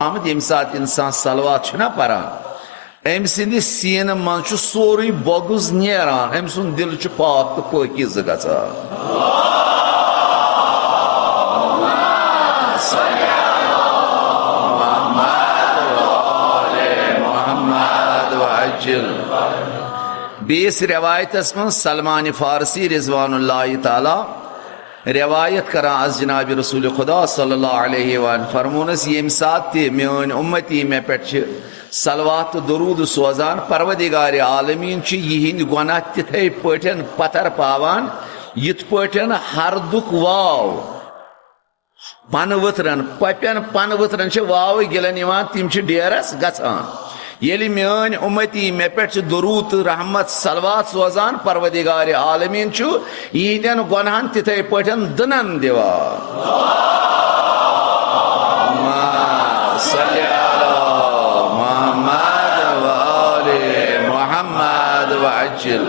आमद यम सात इंसान सलवात छना परान अम सिंद सीन मन सोरे बगुज नेरान अम सुन दिल पाक तो पाकिज़ गसान बेस रवायतस मन सलमान फारसी रिजवानुल्लाह ताला रवायत करा अज जनाब रसूल खुदा सल्लल्लाहु अलैहि वसल्लम फरमोनस यम सात ते मेन उम्मती मे पे सलवात दरूद सोजान परवदिगार आलमीन यिहिंद गुनाह तिथे पटन पतर पावान यिथ पटन हरदुक वाव पनवत्रन पपन पनवत्रन वाव गिलन तिम डेरस गसान येली मेन उम्मती मे पे दरूद रहमत सलवात सोजान परवदिगार आलमीन यिहंदन गुनाहन तिथे पटन दनन दिवान मोहम्मद व आले मोहम्मद व अज्जल